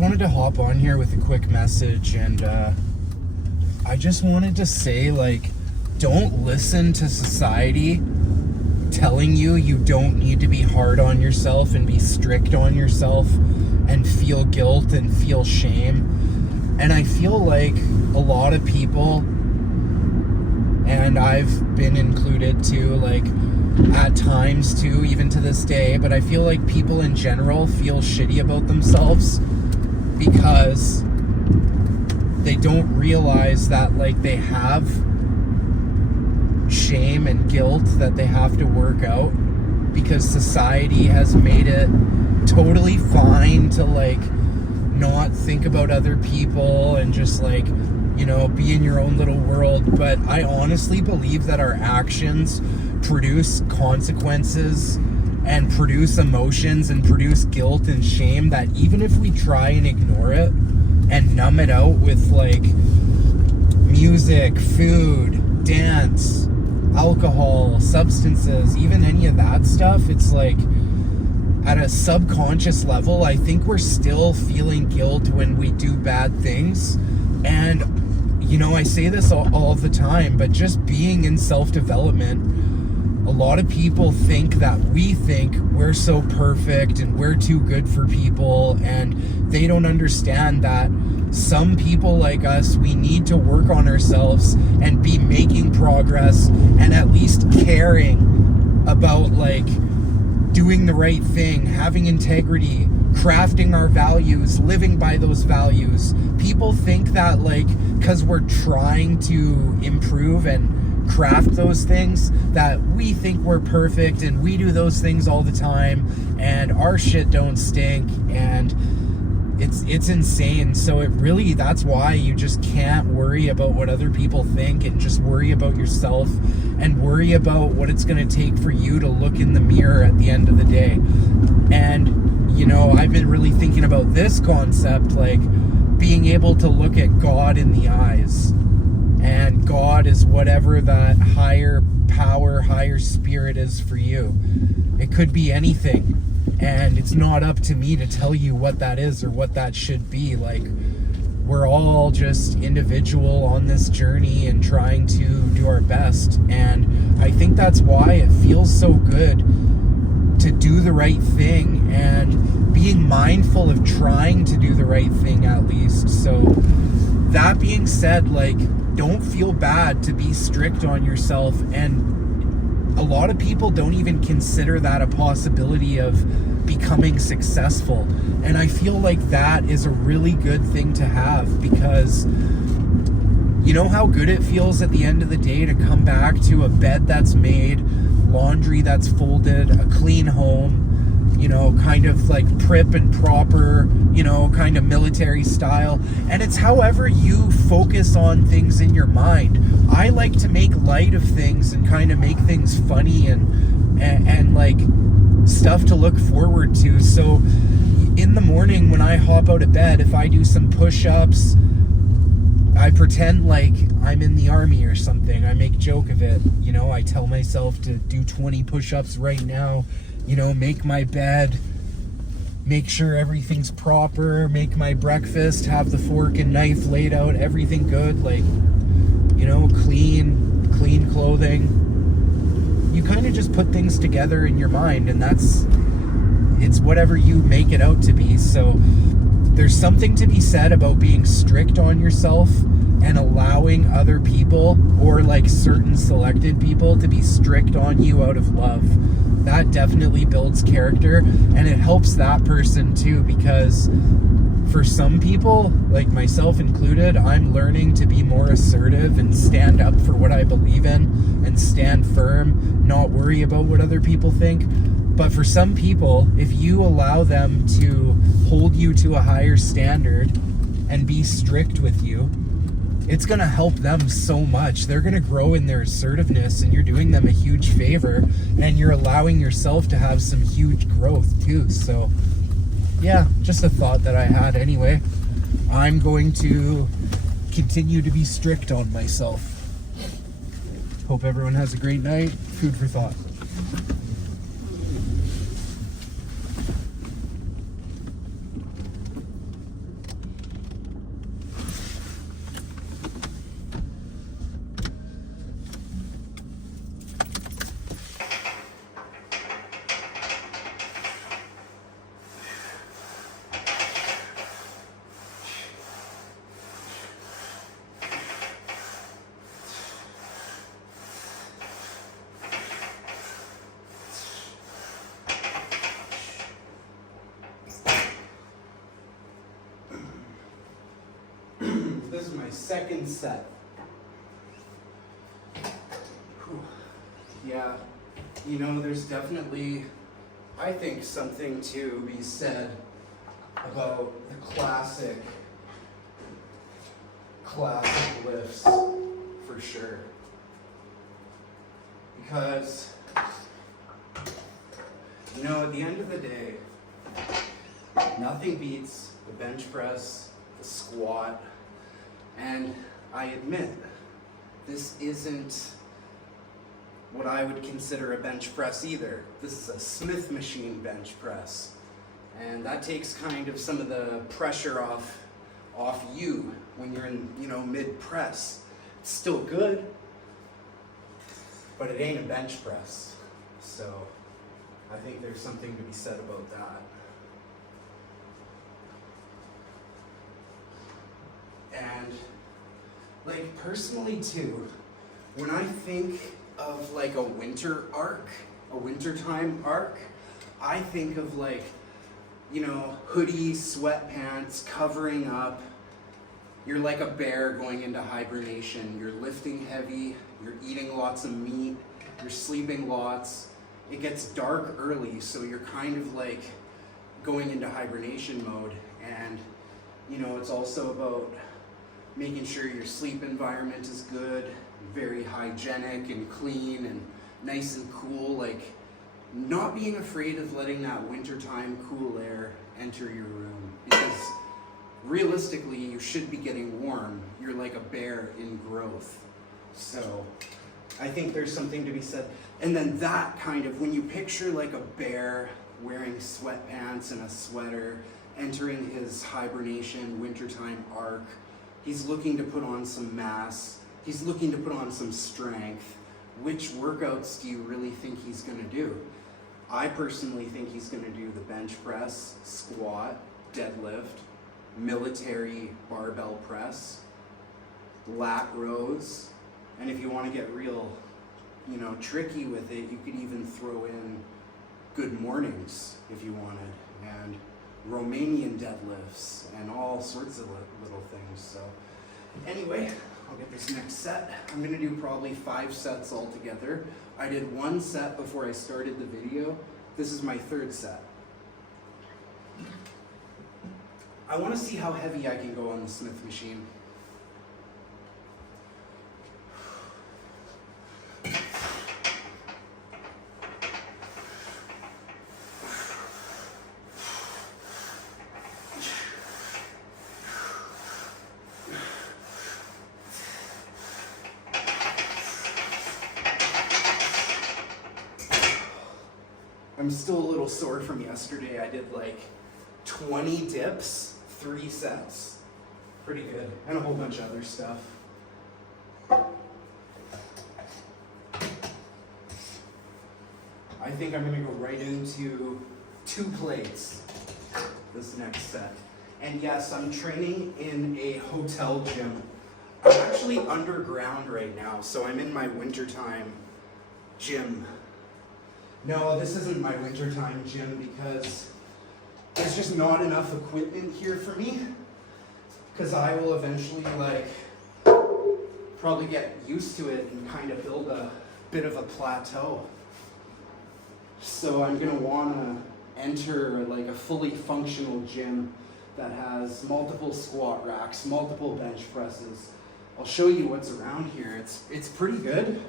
just wanted to hop on here with a quick message, and I just wanted to say, like, don't listen to society telling you don't need to be hard on yourself and be strict on yourself and feel guilt and feel shame. And I feel like a lot of people, and I've been included too, like at times too, even to this day, but I feel like people in general feel shitty about themselves because they don't realize that, like, they have shame and guilt that they have to work out because society has made it totally fine to, like, not think about other people and just, like, you know, be in your own little world. But I honestly believe that our actions produce consequences and produce emotions and produce guilt and shame that even if we try and ignore it and numb it out with, like, music, food, dance, alcohol, substances, even any of that stuff, it's like at a subconscious level, I think we're still feeling guilt when we do bad things. And, you know, I say this all the time, but just being in self-development, a lot of people think that we think we're so perfect and we're too good for people, and they don't understand that some people like us, we need to work on ourselves and be making progress and at least caring about, like, doing the right thing, having integrity, crafting our values, living by those values. People think that, like, because we're trying to improve and craft those things, that we think we're perfect and we do those things all the time and our shit don't stink, and it's insane. So it really, that's why you just can't worry about what other people think and just worry about yourself and worry about what it's going to take for you to look in the mirror at the end of the day. And, you know, I've been really thinking about this concept, like being able to look at God in the eyes, and God is whatever that higher power, higher spirit is for you. It could be anything. And it's not up to me to tell you what that is or what that should be. Like, we're all just individual on this journey and trying to do our best. And I think that's why it feels so good to do the right thing and being mindful of trying to do the right thing at least. So that being said, like, don't feel bad to be strict on yourself. And a lot of people don't even consider that a possibility of becoming successful. And I feel like that is a really good thing to have, because you know how good it feels at the end of the day to come back to a bed that's made, laundry that's folded, a clean home, you know, kind of like prim and proper, you know, kind of military style. And it's however you focus on things in your mind. I like to make light of things and kind of make things funny and like stuff to look forward to. So in the morning when I hop out of bed, if I do some push-ups, I pretend like I'm in the army or something. I make joke of it. You know, I tell myself to do 20 push-ups right now, you know, make my bed, make sure everything's proper, make my breakfast, have the fork and knife laid out, everything good, like, you know, clean clothing. You kind of just put things together in your mind, and it's whatever you make it out to be. So there's something to be said about being strict on yourself and allowing other people, or like certain selected people, to be strict on you out of love. That definitely builds character, and it helps that person too, because for some people, like myself included, I'm learning to be more assertive and stand up for what I believe in and stand firm, not worry about what other people think. But for some people, if you allow them to hold you to a higher standard and be strict with you, it's going to help them so much. They're going to grow in their assertiveness, and you're doing them a huge favor, and you're allowing yourself to have some huge growth too. So yeah, just a thought that I had. Anyway, I'm going to continue to be strict on myself. Hope everyone has a great night. Food for thought. this is my second set. Whew. Yeah, you know, there's definitely, I think, something to be said about the classic lifts, for sure. Because, you know, at the end of the day, nothing beats the bench press, the squat, and I admit, this isn't what I would consider a bench press either. This is a Smith machine bench press. And that takes kind of some of the pressure off you when you're in, you know, mid press. It's still good, but it ain't a bench press. So I think there's something to be said about that. And like personally too, when I think of like a winter arc, a wintertime arc, I think of like, you know, hoodie, sweatpants, covering up. You're like a bear going into hibernation. You're lifting heavy, you're eating lots of meat, you're sleeping lots. It gets dark early, so you're kind of like going into hibernation mode. And, you know, it's also about making sure your sleep environment is good, very hygienic and clean and nice and cool, like not being afraid of letting that wintertime cool air enter your room, because realistically you should be getting warm. You're like a bear in growth. So I think there's something to be said. And then that kind of, when you picture like a bear wearing sweatpants and a sweater, entering his hibernation wintertime arc, he's looking to put on some mass, he's looking to put on some strength. Which workouts do you really think he's gonna do? I personally think he's gonna do the bench press, squat, deadlift, military barbell press, lat rows, and if you wanna get real, you know, tricky with it, you could even throw in good mornings if you wanted, and Romanian deadlifts, and all sorts of little things. So anyway, I'll get this next set. I'm gonna do probably 5 sets altogether. I did 1 set before I started the video. This is my 3rd set. I wanna see how heavy I can go on the Smith machine. I'm still a little sore from yesterday. I did like 20 dips, 3 sets. Pretty good. And a whole bunch of other stuff. I think I'm gonna go right into 2 plates this next set. And yes, I'm training in a hotel gym. I'm actually underground right now, so I'm in my wintertime gym. No, this isn't my wintertime gym because there's just not enough equipment here for me. Because I will eventually like probably get used to it and kind of build a bit of a plateau. So I'm gonna wanna enter like a fully functional gym that has multiple squat racks, multiple bench presses. I'll show you what's around here. It's pretty good.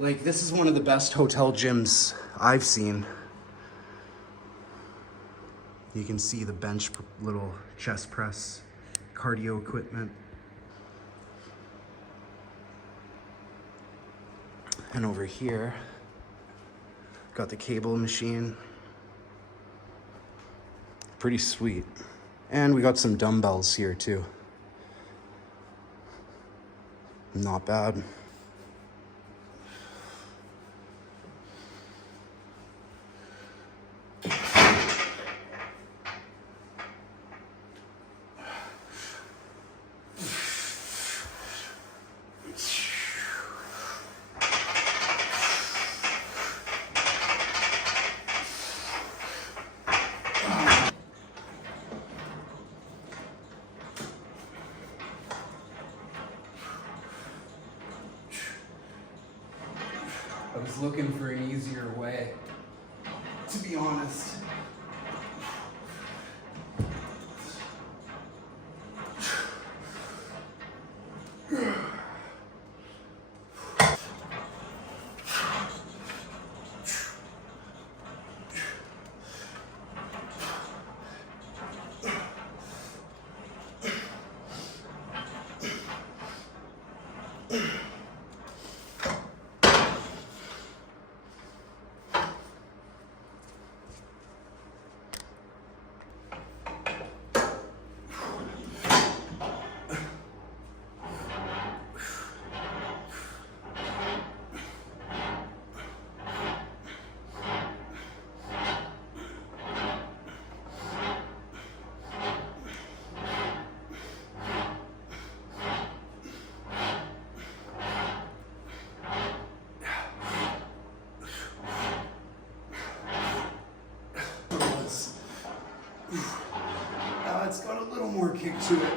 Like, this is one of the best hotel gyms I've seen. You can see the bench, little chest press, cardio equipment. And over here, got the cable machine. Pretty sweet. And we got some dumbbells here too. Not bad. was looking for an easier way, to be honest. It's got a little more kick to it.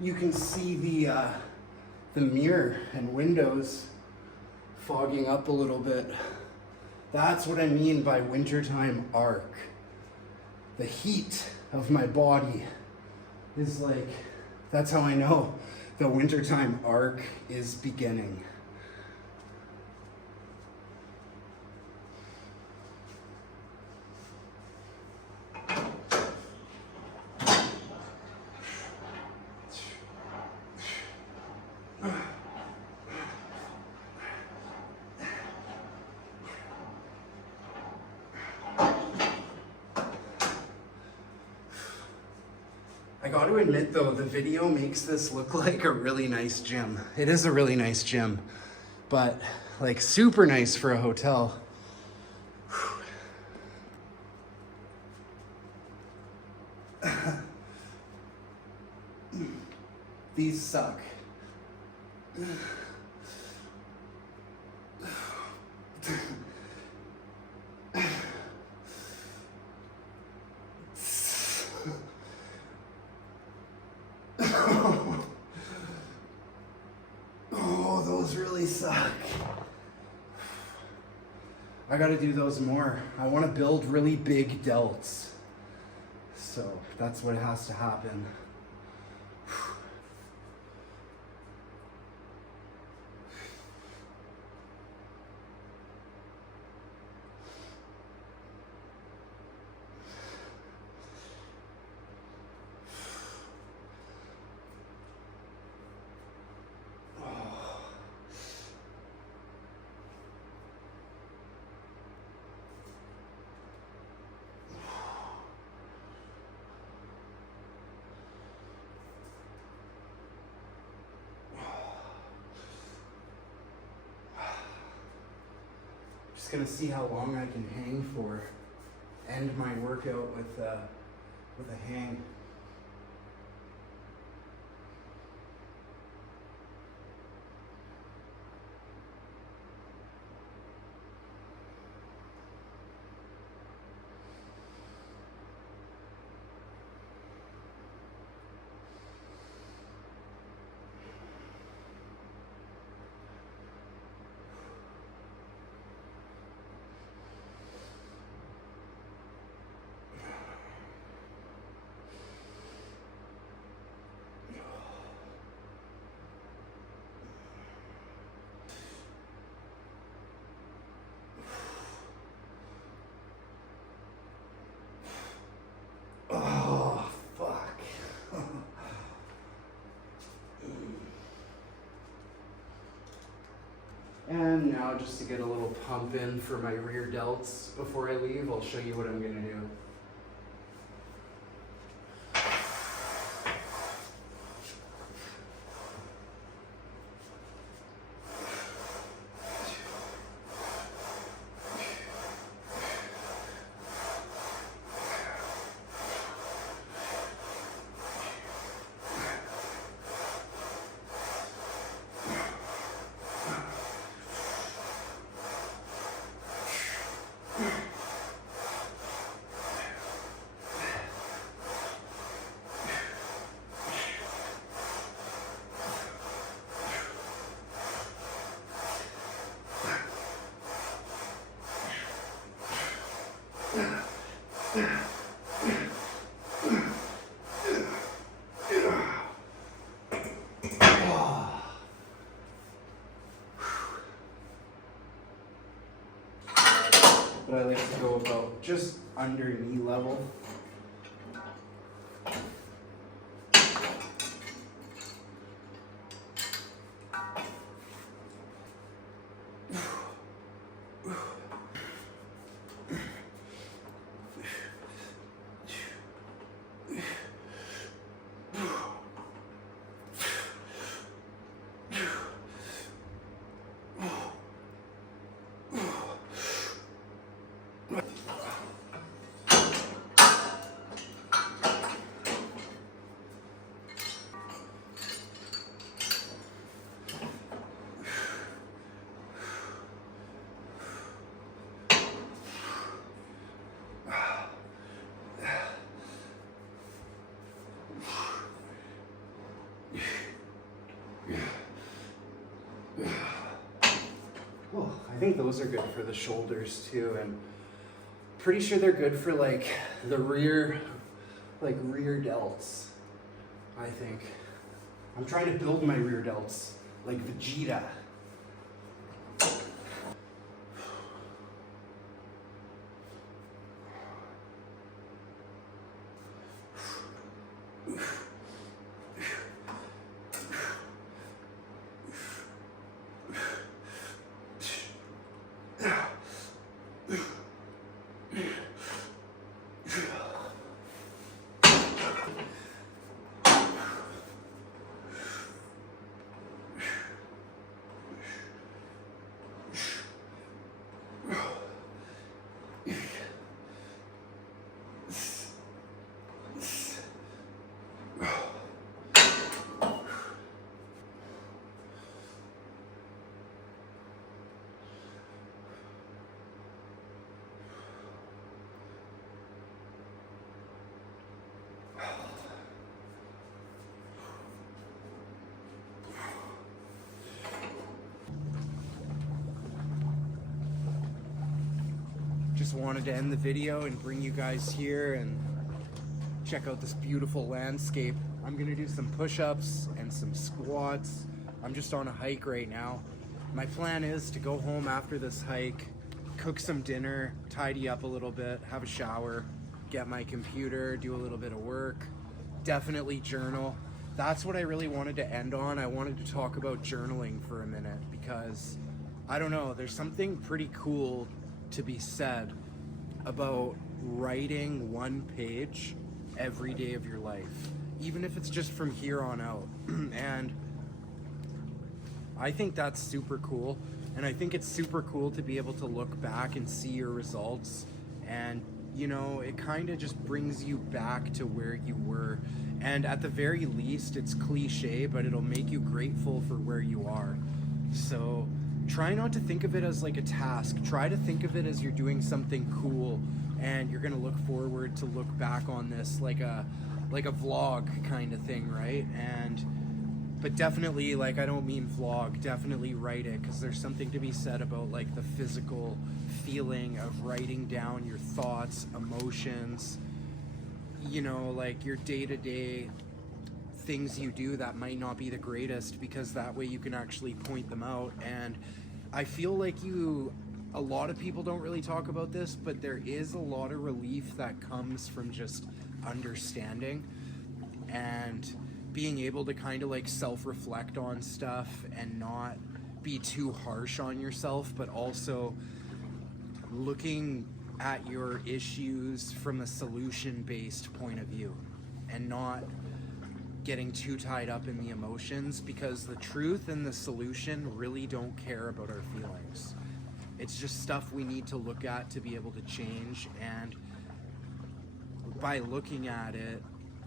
You can see the mirror and windows fogging up a little bit. That's what I mean by wintertime arc. The heat of my body is like, that's how I know the wintertime arc is beginning. I got to admit though, the video makes this look like a really nice gym. It is a really nice gym, but like super nice for a hotel. These suck. Oh, those really suck. I gotta do those more. I wanna build really big delts. So that's what has to happen. Just gonna see how long I can hang for. End my workout with a hang. Oh, fuck. And now just to get a little pump in for my rear delts before I leave, I'll show you what I'm gonna do. but I like to go about just under knee level. Oh, I think those are good for the shoulders too, and pretty sure they're good for like the rear delts. I think I'm trying to build my rear delts like Vegeta. Just wanted to end the video and bring you guys here and check out this beautiful landscape. I'm gonna do some push-ups and some squats. I'm just on a hike right now. My plan is to go home after this hike, cook some dinner, tidy up a little bit, have a shower, get my computer, do a little bit of work, definitely journal. That's what I really wanted to end on. I wanted to talk about journaling for a minute because, I don't know, there's something pretty cool to be said about writing one page every day of your life, even if it's just from here on out. And I think that's super cool. And I think it's super cool to be able to look back and see your results. And, you know, it kind of just brings you back to where you were. And at the very least, it's cliche, but it'll make you grateful for where you are. So try not to think of it as like a task. Try to think of it as you're doing something cool and you're gonna look forward to look back on this like a vlog kind of thing, right? But definitely, like, I don't mean vlog, definitely write it, because there's something to be said about like the physical feeling of writing down your thoughts, emotions, you know, like your day-to-day things you do that might not be the greatest, because that way you can actually point them out. And I feel like a lot of people don't really talk about this, but there is a lot of relief that comes from just understanding and being able to kind of like self-reflect on stuff and not be too harsh on yourself, but also looking at your issues from a solution-based point of view and not getting too tied up in the emotions, because the truth and the solution really don't care about our feelings. It's just stuff we need to look at to be able to change. And by looking at it,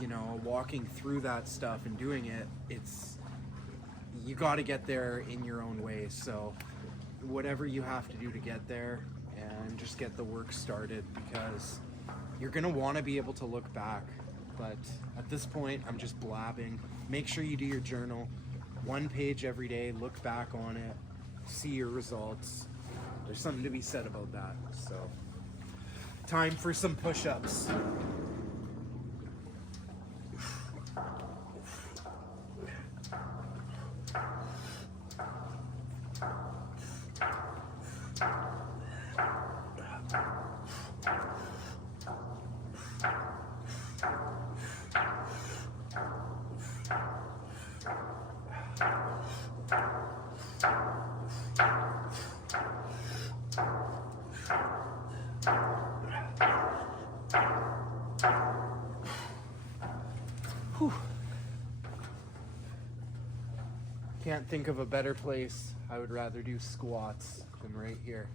you know, walking through that stuff and doing it, you got to get there in your own way. So whatever you have to do to get there, and just get the work started, because you're going to want to be able to look back. But at this point, I'm just blabbing. Make sure you do your journal. One page every day, look back on it, see your results. There's something to be said about that. So, time for some push-ups. think of a better place, I would rather do squats than right here.